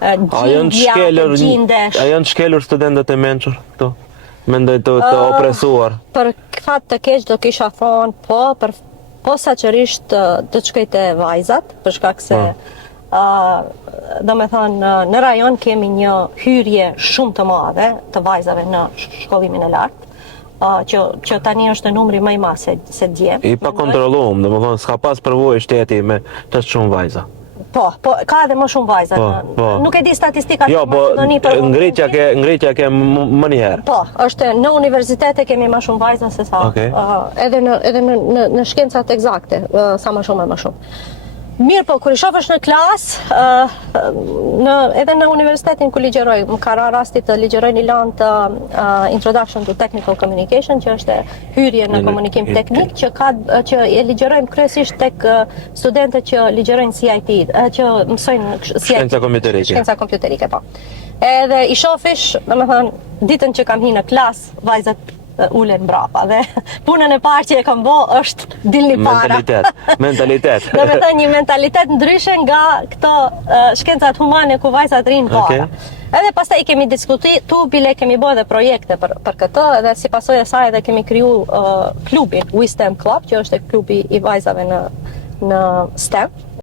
gjindesh. A janë shkelur studentët e mençur këtu? Mendoj të opresuar. Për fat të keq do kisha thonë po saçërisht do të shkoj te vajzat, për shkak se do me thonë në rajon kemi një hyrje shumë të madhe të vajzave në shkollimin e lartë. Që tani është numri më i madh se djem. I pa kontrolluar, domethënë s'ka pas përvojë shteti me të shumë vajza. Po, ka edhe më shumë vajza. Nuk e di statistikat në Maqedoni për ngritja ke më një herë. Po, është në universitete kemi më shumë vajza se sa. Edhe në shkencat eksakte, sa më shumë e më shumë. Mirë po, kur i shofësh në klasë, edhe në universitetin ku ligjeroj, më ka rastit të ligjeroj një lanë të Introduction to Technical Communication, që është hyrje në komunikim teknik, që e ligjerojmë kryesisht tek studentët që ligjerojnë CIT, që mësojnë shkenca kompjuterike. Shkenca kompjuterike, po. Edhe i shofish, domethënë, ditën që kam hi në klasë, vajzat ulen brapa dhe punën e parë që e kam bo është dilni para. Mentalitet. Do me thënë një mentalitet ndryshe nga këto shkencat humane ku vajzat rinë para. Edhe pastaj i kemi diskutu, bile kemi bo edhe projekte për këtë, edhe si pasojë e saj edhe kemi kriju klubin WeSTEM Club, që është klubi i vajzave në STEM.